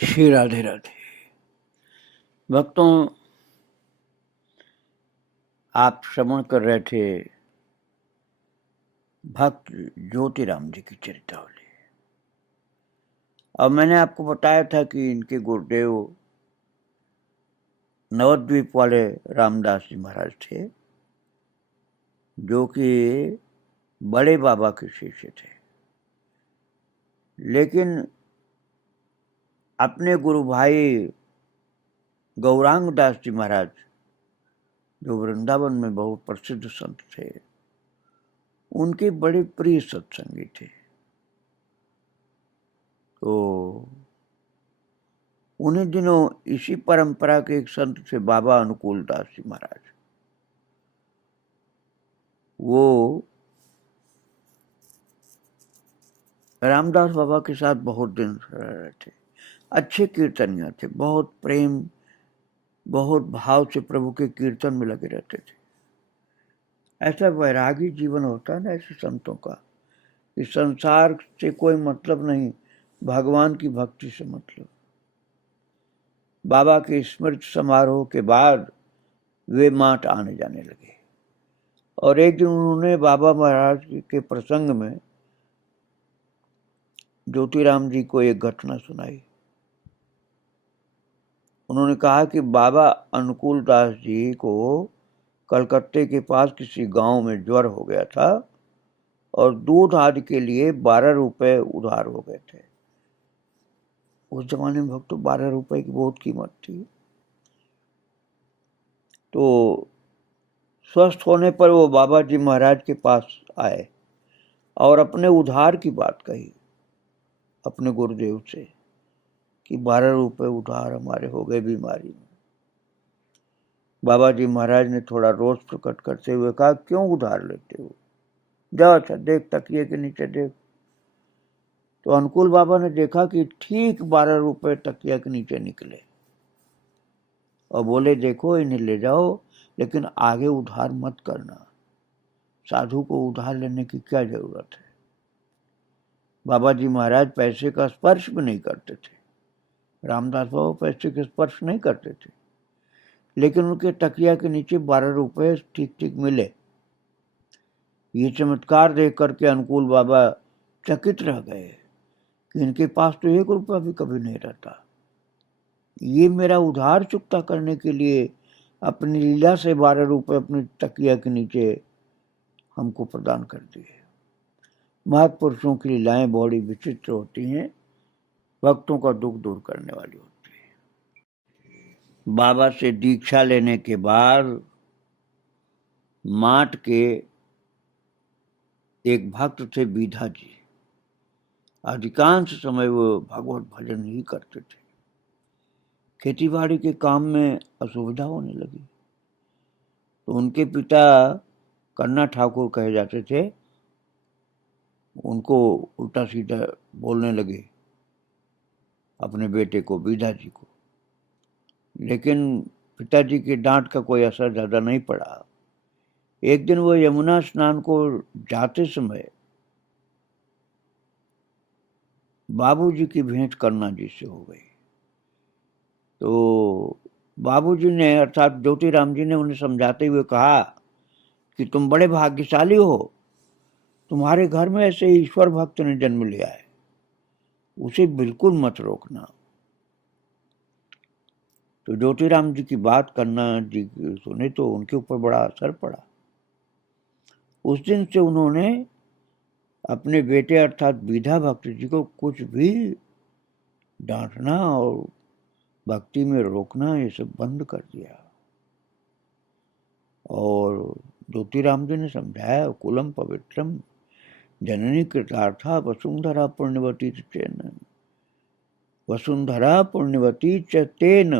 श्री राधे राधे। भक्तों, आप श्रवण कर रहे थे भक्त ज्योतिराम जी की चरितावली। और मैंने आपको बताया था कि इनके गुरुदेव नवद्वीप वाले रामदास जी महाराज थे, जो कि बड़े बाबा के शिष्य थे। लेकिन अपने गुरु भाई गौरांग दास जी महाराज, जो वृंदावन में बहुत प्रसिद्ध संत थे, उनके बड़े प्रिय सत्संगी थे। तो उन्हीं दिनों इसी परंपरा के एक संत थे बाबा अनुकूल दास जी महाराज। वो रामदास बाबा के साथ बहुत दिन रहे थे। अच्छे कीर्तनिया थे, बहुत प्रेम, बहुत भाव से प्रभु के कीर्तन में लगे रहते थे। ऐसा वैरागी जीवन होता है ना ऐसे संतों का, कि संसार से कोई मतलब नहीं, भगवान की भक्ति से मतलब। बाबा के स्मृति समारोह के बाद वे माट आने जाने लगे। और एक दिन उन्होंने बाबा महाराज के प्रसंग में ज्योतिराम जी को एक घटना सुनाई। उन्होंने कहा कि बाबा अनुकूल दास जी को कलकत्ते के पास किसी गांव में ज्वर हो गया था और दूध आदि के लिए 12 रुपए उधार हो गए थे। उस जमाने में भक्तों 12 रुपए की बहुत कीमत थी। तो स्वस्थ होने पर वो बाबा जी महाराज के पास आए और अपने उधार की बात कही अपने गुरुदेव से कि 12 रुपए उधार हमारे हो गए बीमारी में। बाबा जी महाराज ने थोड़ा रोष प्रकट करते हुए कहा, क्यों उधार लेते हो, जाओ अच्छा देख, तकिए के नीचे देख। तो अनुकूल बाबा ने देखा कि ठीक 12 रुपए तकिया के नीचे निकले और बोले, देखो इन्हें ले जाओ, लेकिन आगे उधार मत करना। साधु को उधार लेने की क्या जरूरत है। बाबा जी महाराज पैसे का स्पर्श भी नहीं करते थे। रामदास बाबा पैसे के स्पर्श नहीं करते थे, लेकिन उनके तकिया के नीचे 12 रुपए ठीक ठीक मिले। ये चमत्कार देख करके अनुकूल बाबा चकित रह गए कि इनके पास तो 1 रुपया भी कभी नहीं रहता। ये मेरा उधार चुकता करने के लिए अपनी लीला से 12 रुपए अपनी तकिया के नीचे हमको प्रदान कर दिए। महापुरुषों की लीलाएं बड़ी विचित्र होती हैं, भक्तों का दुख दूर करने वाली होती है। बाबा से दीक्षा लेने के बाद माट के एक भक्त थे बीधा जी। अधिकांश समय वो भगवत भजन ही करते थे। खेती बाड़ी के काम में असुविधा होने लगी तो उनके पिता कन्ना ठाकुर कहे जाते थे, उनको उल्टा सीधा बोलने लगे अपने बेटे को, बीधा जी को। लेकिन पिताजी की डांट का कोई असर ज्यादा नहीं पड़ा। एक दिन वो यमुना स्नान को जाते समय बाबूजी की भेंट कन्ना जी से हो गई। तो बाबूजी ने अर्थात ज्योतिराम जी ने उन्हें समझाते हुए कहा कि तुम बड़े भाग्यशाली हो, तुम्हारे घर में ऐसे ईश्वर भक्त ने जन्म लिया है, उसे बिल्कुल मत रोकना। तो ज्योतिराम जी की बात कन्ना जी सुने तो उनके ऊपर बड़ा असर पड़ा। उस दिन से उन्होंने अपने बेटे अर्थात बीधा भक्त जी को कुछ भी डांटना और भक्ति में रोकना ये सब बंद कर दिया। और ज्योतिराम जी ने समझाया, कुलम पवित्रम जननी कृतार्था वसुंधरा पुण्यवती तेन, वसुंधरा पुण्यवती च तेन।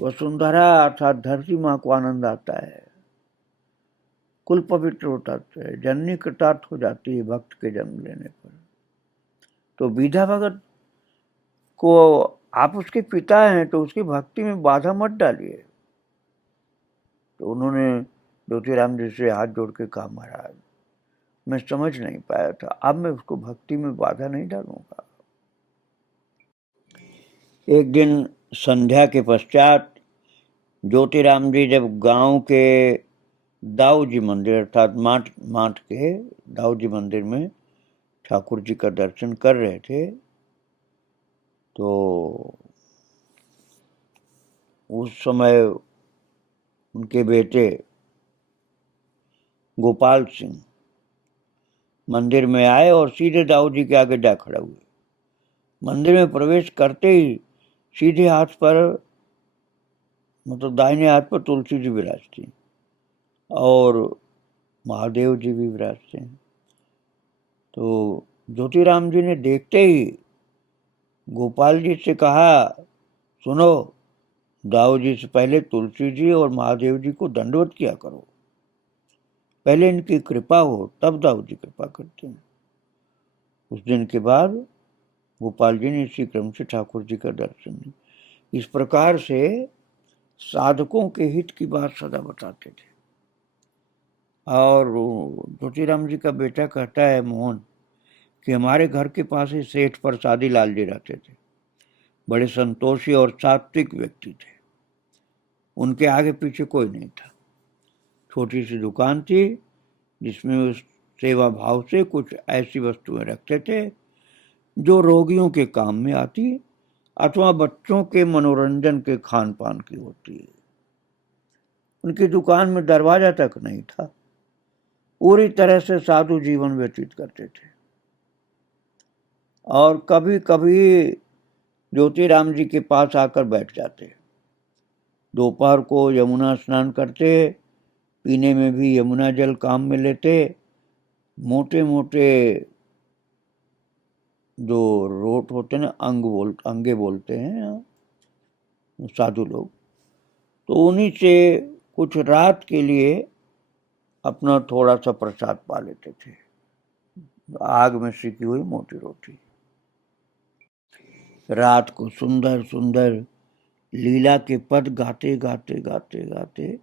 वसुंधरा अर्थात धरती माँ को आनंद आता है, कुल पवित्र होता है, जननी कृतार्थ हो जाती है भक्त के जन्म लेने पर। तो बीधा भगत को आप उसके पिता हैं तो उसकी भक्ति में बाधा मत डालिए। तो उन्होंने ज्योतिराम जी से हाथ जोड़ के कहा, महाराज मैं समझ नहीं पाया था, अब मैं उसको भक्ति में बाधा नहीं डालूंगा। एक दिन संध्या के पश्चात ज्योतिराम जी जब गांव के दाऊ जी मंदिर अर्थात माठ के दाऊ जी मंदिर में ठाकुर जी का दर्शन कर रहे थे, तो उस समय उनके बेटे गोपाल सिंह मंदिर में आए और सीधे दाऊ जी के आगे जा खड़ा हुए। मंदिर में प्रवेश करते ही सीधे हाथ पर, मतलब दाहिने हाथ पर तुलसी जी विराजती और महादेव जी भी विराजते हैं। तो ज्योतिराम जी ने देखते ही गोपाल जी से कहा, सुनो, दाऊ जी से पहले तुलसी जी और महादेव जी को दंडवत किया करो, पहले इनकी कृपा हो तब दाऊ जी कृपा करते हैं। उस दिन के बाद गोपाल जी ने इसी क्रम से ठाकुर जी का दर्शन दिया। इस प्रकार से साधकों के हित की बात सदा बताते थे। और ज्योतिराम जी का बेटा कहता है मोहन कि हमारे घर के पास ही सेठ प्रसादी लाल जी रहते थे। बड़े संतोषी और सात्विक व्यक्ति थे। उनके आगे पीछे कोई नहीं था। छोटी सी दुकान थी जिसमें उस सेवा भाव से कुछ ऐसी वस्तुएं रखते थे जो रोगियों के काम में आती अथवा बच्चों के मनोरंजन के खान पान की होती है। उनकी दुकान में दरवाजा तक नहीं था। पूरी तरह से साधु जीवन व्यतीत करते थे। और कभी कभी ज्योतिराम जी के पास आकर बैठ जाते। दोपहर को यमुना स्नान करते, पीने में भी यमुना जल काम में लेते। मोटे मोटे जो रोट होते हैं, अंगे बोलते हैं साधु लोग, तो उन्हीं से कुछ रात के लिए अपना थोड़ा सा प्रसाद पा लेते थे, आग में सिकी हुई मोटी रोटी। रात को सुंदर सुंदर लीला के पद गाते गाते गाते गाते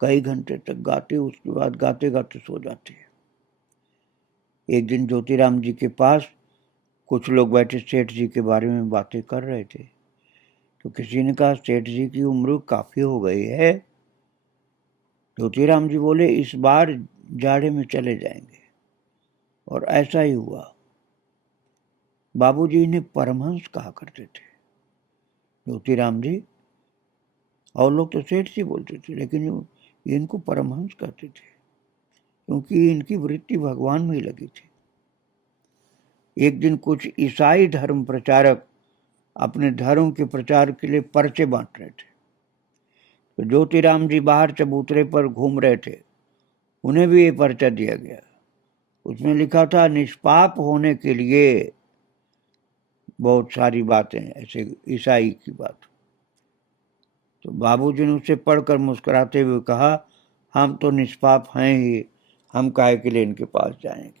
कई घंटे तक गाते, उसके बाद गाते गाते सो जाते। एक दिन ज्योतिराम जी के पास कुछ लोग बैठे सेठ जी के बारे में बातें कर रहे थे। तो किसी ने कहा, सेठ जी की उम्र काफी हो गई है। ज्योतिराम जी बोले, इस बार जाड़े में चले जाएंगे। और ऐसा ही हुआ। बाबूजी इन्हें परमहंस कहा करते थे, ज्योतिराम जी। और लोग तो सेठ जी बोलते थे, लेकिन इनको परमहंस कहते थे क्योंकि इनकी वृत्ति भगवान में ही लगी थी। एक दिन कुछ ईसाई धर्म प्रचारक अपने धर्म के प्रचार के लिए पर्चे बांट रहे थे। तो ज्योतिराम जी बाहर चबूतरे पर घूम रहे थे। उन्हें भी ये पर्चा दिया गया। उसमें लिखा था, निष्पाप होने के लिए बहुत सारी बातें, ऐसे ईसाई की बात। तो बाबूजी ने उसे पढ़कर मुस्कुराते हुए कहा, हम तो निष्पाप हैं ही, हम काहे के लिए इनके पास जाएंगे।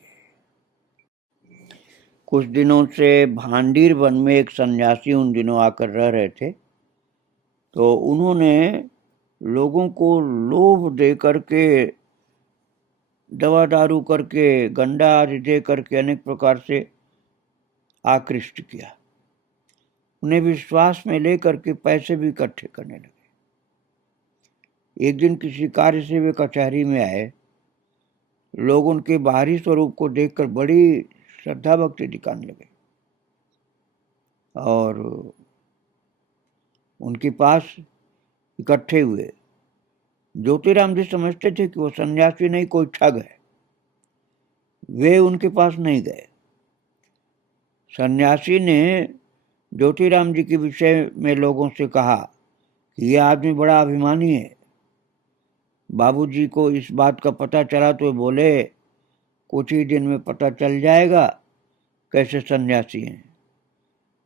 कुछ दिनों से भांडीर वन में एक सन्यासी उन दिनों आकर रह रहे थे। तो उन्होंने लोगों को लोभ दे करके, दवा दारू करके, गंडा आदि दे करके अनेक प्रकार से आकृष्ट किया। उन्हें विश्वास में लेकर के पैसे भी इकट्ठे करने लगे। एक दिन किसी कार्य से वे कचहरी में आए। लोग उनके बाहरी स्वरूप को देखकर बड़ी श्रद्धा भक्ति दिखाने लगे और उनके पास इकट्ठे हुए। ज्योतिराम जी समझते थे कि वो सन्यासी नहीं, कोई ठग है। वे उनके पास नहीं गए। सन्यासी ने ज्योतिराम जी के विषय में लोगों से कहा कि यह आदमी बड़ा अभिमानी है। बाबूजी को इस बात का पता चला तो बोले, कुछ ही दिन में पता चल जाएगा कैसे सन्यासी हैं।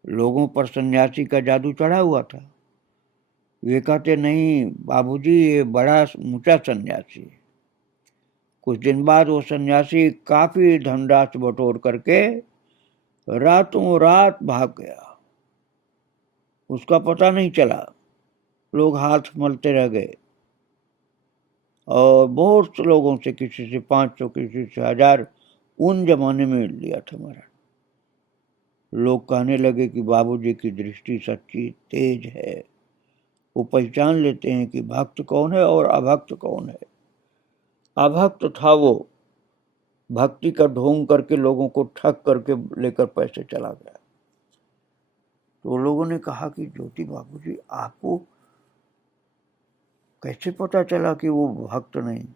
लोगों पर सन्यासी का जादू चढ़ा हुआ था। वे कहते, नहीं बाबूजी, ये बड़ा ऊंचा सन्यासी है। कुछ दिन बाद वो सन्यासी काफी धनराशि बटोर करके रातों रात भाग गया। उसका पता नहीं चला। लोग हाथ मलते रह गए और बहुत से लोगों से, किसी से 500, किसी से 1000 उन जमाने में लिया था महाराज। लोग कहने लगे कि बाबूजी की दृष्टि सच्ची तेज है, वो पहचान लेते हैं कि भक्त कौन है और अभक्त कौन है। अभक्त था वो, भक्ति का ढोंग करके लोगों को ठग करके लेकर पैसे चला गया। तो लोगों ने कहा कि ज्योति बाबूजी आपको कैसे पता चला कि वो भक्त नहीं?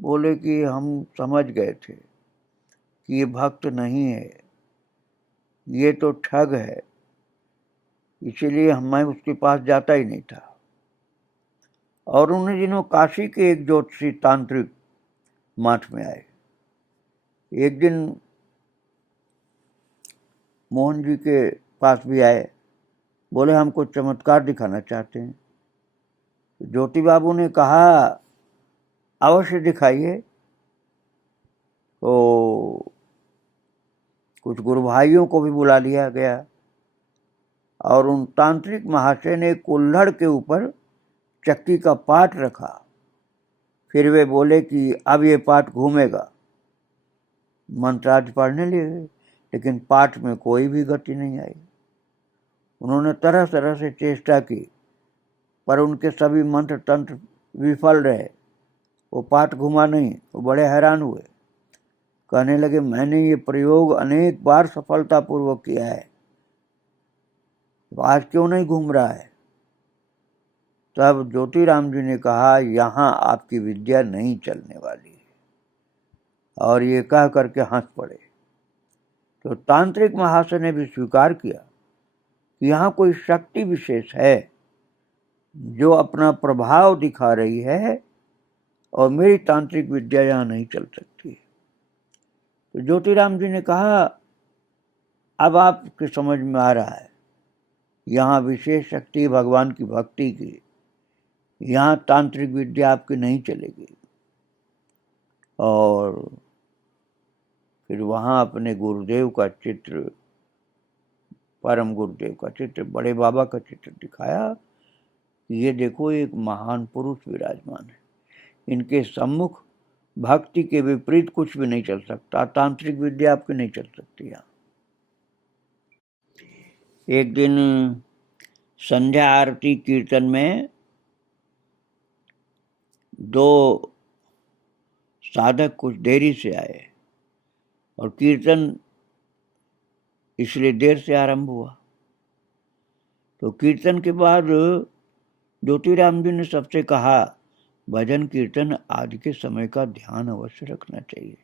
बोले कि हम समझ गए थे कि ये भक्त नहीं है, ये तो ठग है, इसीलिए मैं उसके पास जाता ही नहीं था। और उन दिनों काशी के एक ज्योतिषी तांत्रिक मठ में आए। एक दिन मोहन जी के पास भी आए, बोले हमको चमत्कार दिखाना चाहते हैं। ज्योति बाबू ने कहा अवश्य दिखाइए। तो कुछ गुरु भाइयों को भी बुला लिया गया और उन तांत्रिक महाशय ने कुल्हड़ के ऊपर चक्की का पाट रखा। फिर वे बोले कि अब ये पाट घूमेगा। मंत्रार्थ पढ़ने लगे, लेकिन पाठ में कोई भी गति नहीं आई। उन्होंने तरह तरह से चेष्टा की, पर उनके सभी मंत्र तंत्र विफल रहे। वो पाठ घुमा नहीं। वो बड़े हैरान हुए, कहने लगे मैंने ये प्रयोग अनेक बार सफलतापूर्वक किया है, तो आज क्यों नहीं घूम रहा है? तब ज्योतिराम जी ने कहा यहाँ आपकी विद्या नहीं चलने वाली है, और ये कह करके हंस पड़े। तो तांत्रिक महाशय ने भी स्वीकार किया कि यहाँ कोई शक्ति विशेष है जो अपना प्रभाव दिखा रही है, और मेरी तांत्रिक विद्या यहाँ नहीं चल सकती। तो ज्योतिराम जी ने कहा अब आपके समझ में आ रहा है, यहाँ विशेष शक्ति भगवान की भक्ति की, यहाँ तांत्रिक विद्या आपकी नहीं चलेगी। और फिर वहाँ अपने गुरुदेव का चित्र, परम गुरुदेव का चित्र, बड़े बाबा का चित्र दिखाया। ये देखो एक महान पुरुष विराजमान है, इनके सम्मुख भक्ति के विपरीत कुछ भी नहीं चल सकता, तांत्रिक विद्या आपकी नहीं चल सकती। यहाँ एक दिन संध्या आरती कीर्तन में दो साधक कुछ देरी से आए और कीर्तन इसलिए देर से आरंभ हुआ। तो कीर्तन के बाद ज्योतिराम जी ने सबसे कहा भजन कीर्तन आदि के समय का ध्यान अवश्य रखना चाहिए,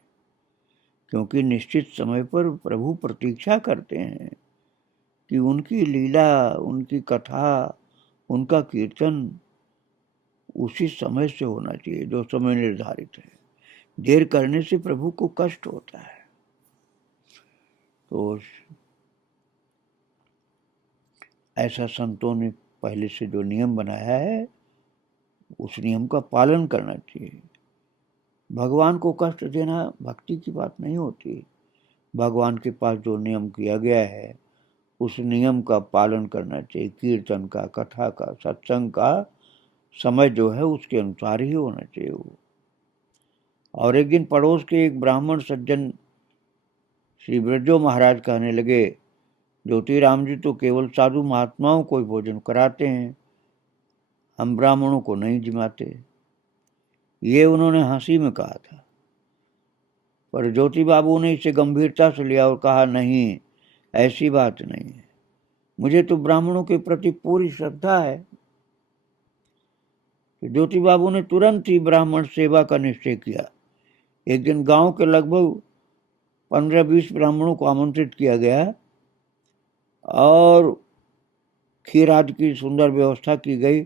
क्योंकि निश्चित समय पर प्रभु प्रतीक्षा करते हैं कि उनकी लीला, उनकी कथा, उनका कीर्तन उसी समय से होना चाहिए जो समय निर्धारित है। देर करने से प्रभु को कष्ट होता है। तो ऐसा संतों ने पहले से जो नियम बनाया है उस नियम का पालन करना चाहिए। भगवान को कष्ट देना भक्ति की बात नहीं होती। भगवान के पास जो नियम किया गया है उस नियम का पालन करना चाहिए। कीर्तन का, कथा का, सत्संग का समय जो है उसके अनुसार ही होना चाहिए वो। और एक दिन पड़ोस के एक ब्राह्मण सज्जन श्री ब्रजो महाराज कहने लगे ज्योतिराम जी तो केवल साधु महात्माओं को ही भोजन कराते हैं, हम ब्राह्मणों को नहीं जिमाते। ये उन्होंने हंसी में कहा था, पर ज्योति बाबू ने इसे गंभीरता से लिया और कहा नहीं, ऐसी बात नहीं है, मुझे तो ब्राह्मणों के प्रति पूरी श्रद्धा है। तो ज्योति बाबू ने तुरंत ही ब्राह्मण सेवा का निश्चय किया। एक दिन गांव के लगभग 15-20 ब्राह्मणों को आमंत्रित किया गया और खीर आदि की सुंदर व्यवस्था की गई।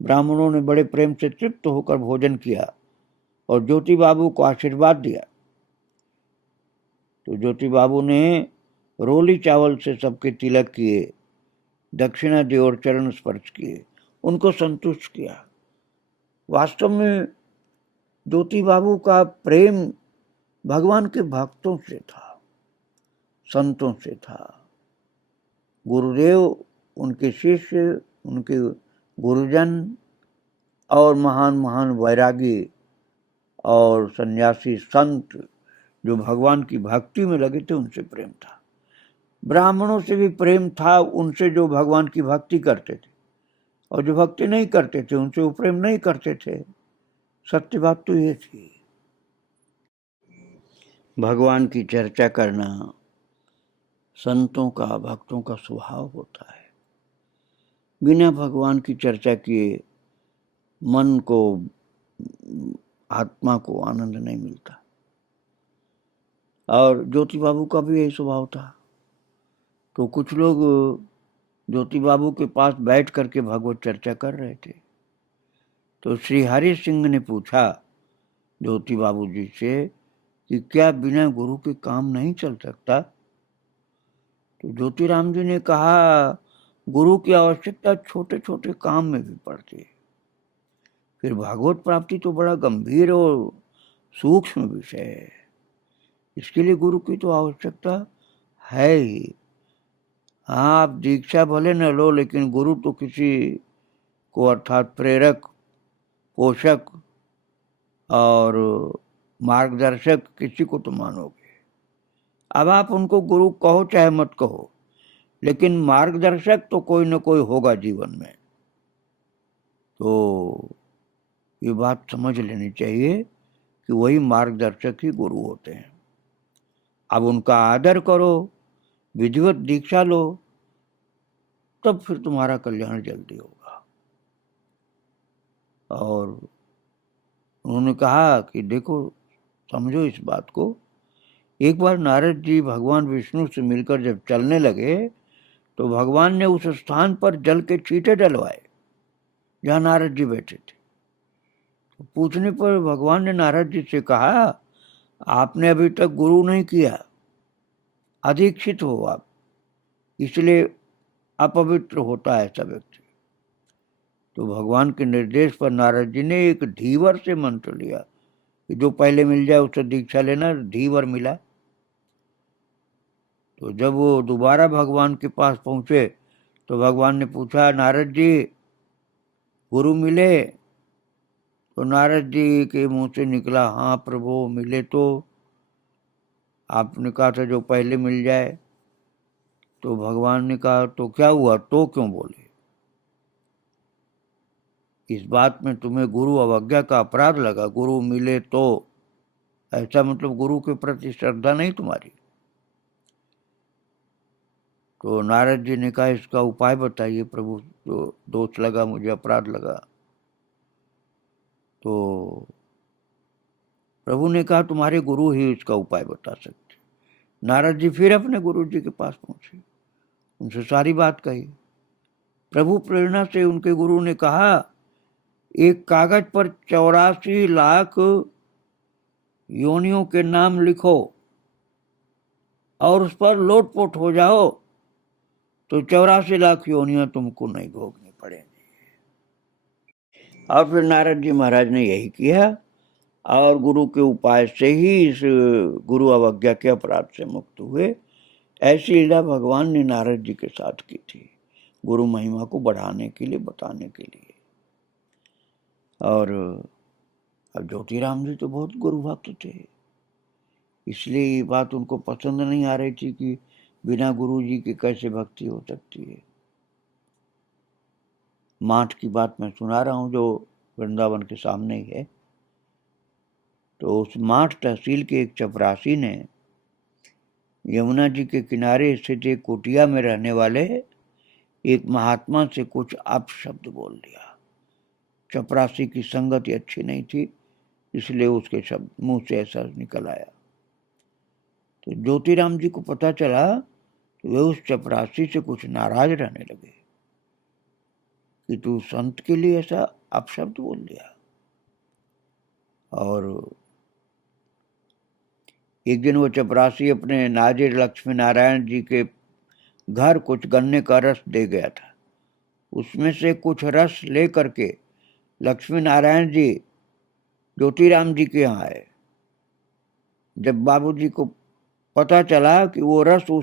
ब्राह्मणों ने बड़े प्रेम से तृप्त होकर भोजन किया और ज्योति बाबू को आशीर्वाद दिया। तो ज्योति बाबू ने रोली चावल से सबके तिलक किए, दक्षिणा दी और चरण स्पर्श किए, उनको संतुष्ट किया। वास्तव में ज्योति बाबू का प्रेम भगवान के भक्तों से था, संतों से था। गुरुदेव, उनके शिष्य, उनके गुरुजन और महान महान वैरागी और सन्यासी संत जो भगवान की भक्ति में लगे थे उनसे प्रेम था। ब्राह्मणों से भी प्रेम था, उनसे जो भगवान की भक्ति करते थे, और जो भक्ति नहीं करते थे उनसे वो प्रेम नहीं करते थे। सत्य बात तो ये थी। भगवान की चर्चा करना संतों का, भक्तों का स्वभाव होता है। बिना भगवान की चर्चा किए मन को, आत्मा को आनंद नहीं मिलता। और ज्योति बाबू का भी यही स्वभाव था। तो कुछ लोग ज्योति बाबू के पास बैठ करके भगवत चर्चा कर रहे थे। तो श्री हरि सिंह ने पूछा ज्योति बाबू जी से कि क्या बिना गुरु के काम नहीं चल सकता? तो ज्योतिराम जी ने कहा, गुरु की आवश्यकता छोटे छोटे काम में भी पड़ती है। फिर भागवत प्राप्ति तो बड़ा गंभीर और सूक्ष्म विषय है, इसके लिए गुरु की तो आवश्यकता है ही। हाँ, आप दीक्षा भले न लो, लेकिन गुरु तो किसी को, अर्थात प्रेरक, पोषक और मार्गदर्शक, किसी को तो मानोगे। अब आप उनको गुरु कहो चाहे मत कहो, लेकिन मार्गदर्शक तो कोई न कोई होगा जीवन में। तो ये बात समझ लेनी चाहिए कि वही मार्गदर्शक ही गुरु होते हैं। अब उनका आदर करो, विधिवत दीक्षा लो, तब फिर तुम्हारा कल्याण जल्दी होगा। और उन्होंने कहा कि देखो, समझो इस बात को। एक बार नारद जी भगवान विष्णु से मिलकर जब चलने लगे तो भगवान ने उस स्थान पर जल के छींटे डलवाए जहां नारद जी बैठे थे। तो पूछने पर भगवान ने नारद जी से कहा, आपने अभी तक गुरु नहीं किया, अदीक्षित हो आप, इसलिए अपवित्र होता है ऐसा व्यक्ति। तो भगवान के निर्देश पर नारद जी ने एक धीवर से मंत्र लिया कि जो पहले मिल जाए उससे दीक्षा लेना। धीवर मिला। तो जब वो दोबारा भगवान के पास पहुंचे तो भगवान ने पूछा, नारद जी गुरु मिले? तो नारद जी के मुंह से निकला, हाँ प्रभु मिले। तो आपने कहा था जो पहले मिल जाए। तो भगवान ने कहा, तो क्या हुआ, तो क्यों बोले? इस बात में तुम्हें गुरु अवज्ञा का अपराध लगा। गुरु मिले तो ऐसा मतलब गुरु के प्रति श्रद्धा नहीं तुम्हारी। तो नारद जी ने कहा, इसका उपाय बताइए प्रभु, जो दोष लगा मुझे, अपराध लगा। तो प्रभु ने कहा, तुम्हारे गुरु ही इसका उपाय बता सकते। नारद जी फिर अपने गुरु जी के पास पहुंचे, उनसे सारी बात कही। प्रभु प्रेरणा से उनके गुरु ने कहा, एक कागज पर 84 लाख योनियों के नाम लिखो और उस पर लोटपोट हो जाओ, तो 84 लाख योनियां तुमको नहीं भोगनी पड़ेंगी। और फिर नारद जी महाराज ने यही किया और गुरु के उपाय से ही इस गुरु अवज्ञा के अपराध से मुक्त हुए। ऐसी लीला भगवान ने नारद जी के साथ की थी, गुरु महिमा को बढ़ाने के लिए, बताने के लिए। और अब ज्योतिराम जी तो बहुत गुरु भक्त थे, इसलिए ये बात उनको पसंद नहीं आ रही थी कि बिना गुरु जी के कैसे भक्ति हो सकती है। माठ की बात मैं सुना रहा हूँ जो वृंदावन के सामने ही है। तो उस माठ तहसील के एक चपरासी ने यमुना जी के किनारे स्थित एक कुटिया में रहने वाले एक महात्मा से कुछ अपशब्द बोल दिया। चपरासी की संगति अच्छी नहीं थी, इसलिए उसके शब्द मुंह से ऐसा निकल आया। तो ज्योतिराम जी को पता चला तो वे उस चपरासी से कुछ नाराज रहने लगे कि तू संत के लिए ऐसा अपशब्द बोल दिया। और एक दिन वो चपरासी अपने नाजिर लक्ष्मी नारायण जी के घर कुछ गन्ने का रस दे गया था। उसमें से कुछ रस ले करके लक्ष्मी नारायण जी ज्योतिराम जी के यहाँ आए। जब बाबूजी को पता चला कि वो रस वो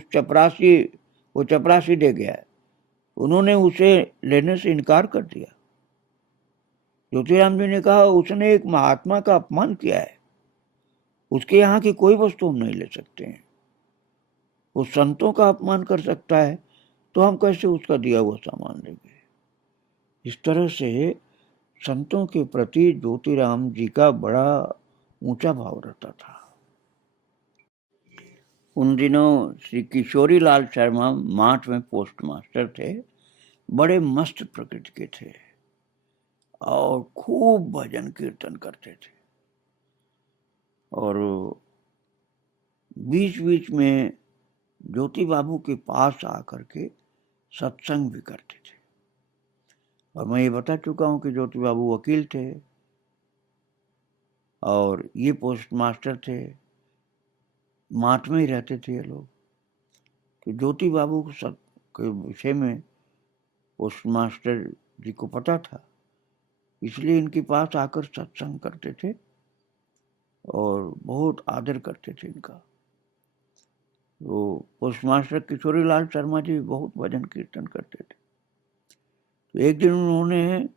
चपरासी दे गया है, उन्होंने उसे लेने से इनकार कर दिया। ज्योतिराम जी ने कहा, उसने एक महात्मा का अपमान किया है, उसके यहाँ की कोई वस्तु हम नहीं ले सकते हैं। वो संतों का अपमान कर सकता है, तो हम कैसे उसका दिया हुआ सामान लेंगे। इस तरह से संतों के प्रति ज्योतिराम जी का बड़ा ऊंचा भाव रहता था। उन दिनों श्री किशोरी लाल शर्मा माठ में पोस्ट मास्टर थे, बड़े मस्त प्रकृति के थे और खूब भजन कीर्तन करते थे, और बीच बीच में ज्योति बाबू के पास आकर के सत्संग भी करते थे। और मैं ये बता चुका हूँ कि ज्योति बाबू वकील थे और ये पोस्ट मास्टर थे, माठ में ही रहते थे ये लोग। तो ज्योति बाबू के विषय में पोस्ट मास्टर जी को पता था, इसलिए इनके पास आकर सत्संग करते थे और बहुत आदर करते थे इनका। तो पोस्ट मास्टर किशोरी लाल शर्मा जी बहुत भजन कीर्तन करते थे। तो एक दिन उन्होंने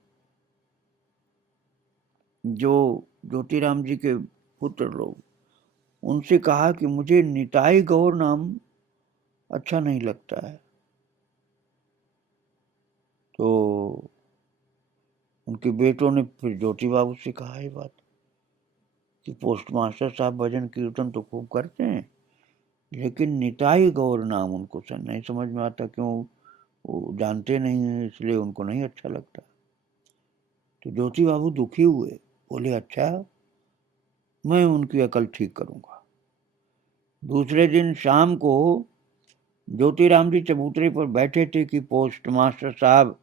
जो ज्योतिराम जी के पुत्र लोग, उनसे कहा कि मुझे निताई गौर नाम अच्छा नहीं लगता है। तो उनके बेटों ने फिर ज्योति बाबू से कहा ये बात कि पोस्ट मास्टर साहब भजन कीर्तन तो खूब करते हैं, लेकिन निताई गौर नाम उनको नहीं समझ में आता, क्यों वो जानते नहीं है, इसलिए उनको नहीं अच्छा लगता। तो ज्योति बाबू दुखी हुए, बोले अच्छा, मैं उनकी अकल ठीक करूंगा। दूसरे दिन शाम को ज्योतिराम जी चबूतरे पर बैठे थे कि पोस्ट मास्टर साहब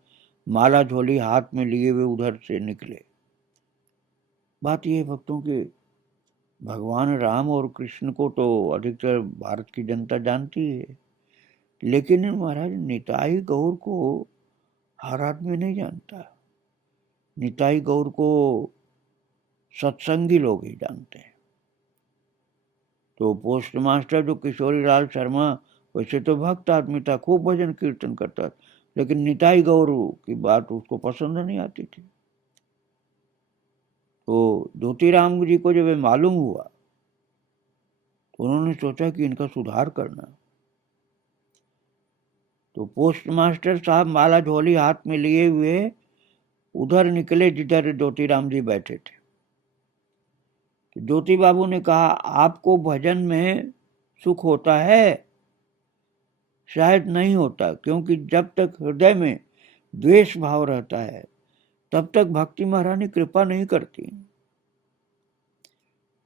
माला झोली हाथ में लिए हुए उधर से निकले। बात यह भक्तों के भगवान राम और कृष्ण को तो अधिकतर भारत की जनता जानती है, लेकिन महाराज निताई गौर को हर आदमी नहीं जानता। निताई गौर को सत्संगी लोग ही जानते हैं। तो पोस्ट मास्टर जो किशोरी लाल शर्मा वैसे तो भक्त आदमी था, खूब भजन कीर्तन करता, लेकिन निताई गौर की बात उसको पसंद नहीं आती थी। तो ज्योतिराम जी को जब ये मालूम हुआ तो उन्होंने सोचा कि इनका सुधार करना। तो पोस्ट मास्टर साहब माला झोली हाथ में लिए हुए उधर निकले जिधर ज्योतिराम जी बैठे थे। तो ज्योति बाबू ने कहा, आपको भजन में सुख होता है? शायद नहीं होता, क्योंकि जब तक हृदय में द्वेष भाव रहता है तब तक भक्ति महारानी कृपा नहीं करती।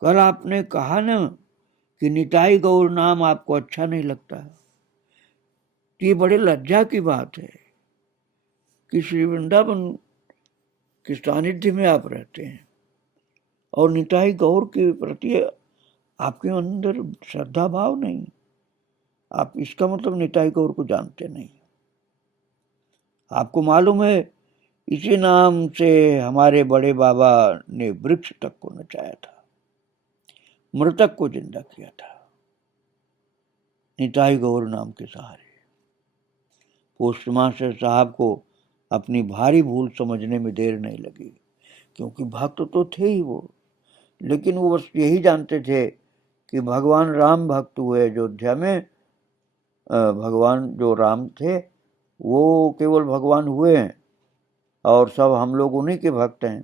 कल आपने कहा ना कि निताई गौर नाम आपको अच्छा नहीं लगता, तो ये बड़े लज्जा की बात है कि श्री वृंदावन के सानिध्य में आप रहते हैं और निताई गौर के प्रति आपके अंदर श्रद्धा भाव नहीं। आप इसका मतलब निताई गौर को जानते नहीं। आपको मालूम है इसी नाम से हमारे बड़े बाबा ने वृक्ष तक को नचाया था, मृतक को जिंदा किया था, निताई गौर नाम के सहारे। पोस्ट मास्टर साहब को अपनी भारी भूल समझने में देर नहीं लगी, क्योंकि भक्त तो थे ही वो, लेकिन वो बस यही जानते थे कि भगवान राम भक्त हुए अयोध्या में। भगवान जो राम थे वो केवल भगवान हुए हैं और सब हम लोग उन्हीं के भक्त हैं,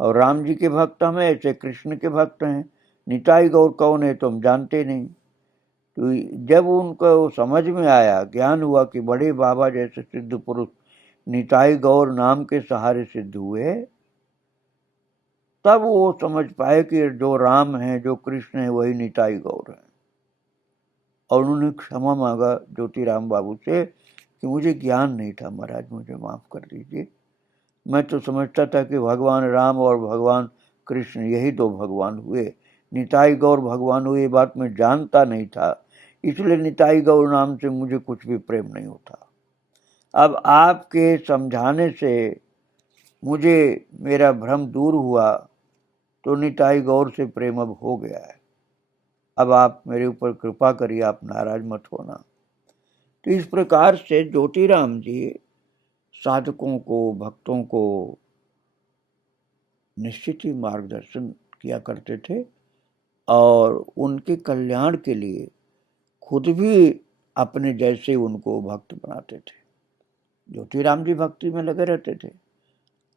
और राम जी के भक्त हम हैं, ऐसे कृष्ण के भक्त हैं। निताई गौर कौन है तो हम जानते नहीं। तो जब उनको समझ में आया, ज्ञान हुआ कि बड़े बाबा जैसे सिद्ध पुरुष निताई गौर नाम के सहारे सिद्ध हुए, तब वो समझ पाए कि जो राम है, जो कृष्ण है, वही निताई गौर है। और उन्होंने क्षमा मांगा ज्योतिराम बाबू से कि मुझे ज्ञान नहीं था महाराज, मुझे माफ कर दीजिए। मैं तो समझता था कि भगवान राम और भगवान कृष्ण यही दो भगवान हुए, निताई गौर भगवान हुए ये बात मैं जानता नहीं था, इसलिए निताई गौर नाम से मुझे कुछ भी प्रेम नहीं होता। अब आपके समझाने से मुझे मेरा भ्रम दूर हुआ, तो निताई गौर से प्रेम अब हो गया है। अब आप मेरे ऊपर कृपा करिए, आप नाराज मत होना। तो इस प्रकार से ज्योतिराम जी साधकों को, भक्तों को निश्चित ही मार्गदर्शन किया करते थे और उनके कल्याण के लिए खुद भी अपने जैसे उनको भक्त बनाते थे। ज्योतिराम जी भक्ति में लगे रहते थे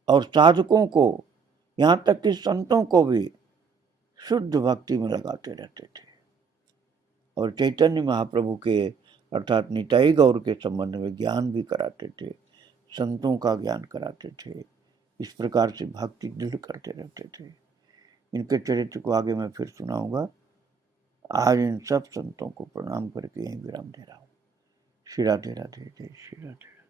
और साधकों को, यहाँ तक कि संतों को भी शुद्ध भक्ति में लगाते रहते थे। और चैतन्य महाप्रभु के अर्थात निताई गौर के संबंध में ज्ञान भी कराते थे, संतों का ज्ञान कराते थे। इस प्रकार से भक्ति दृढ़ करते रहते थे। इनके चरित्र को आगे मैं फिर सुनाऊंगा। आज इन सब संतों को प्रणाम करके यहीं विराम दे रहा हूँ। श्री राधे राधे, जय श्री राधे।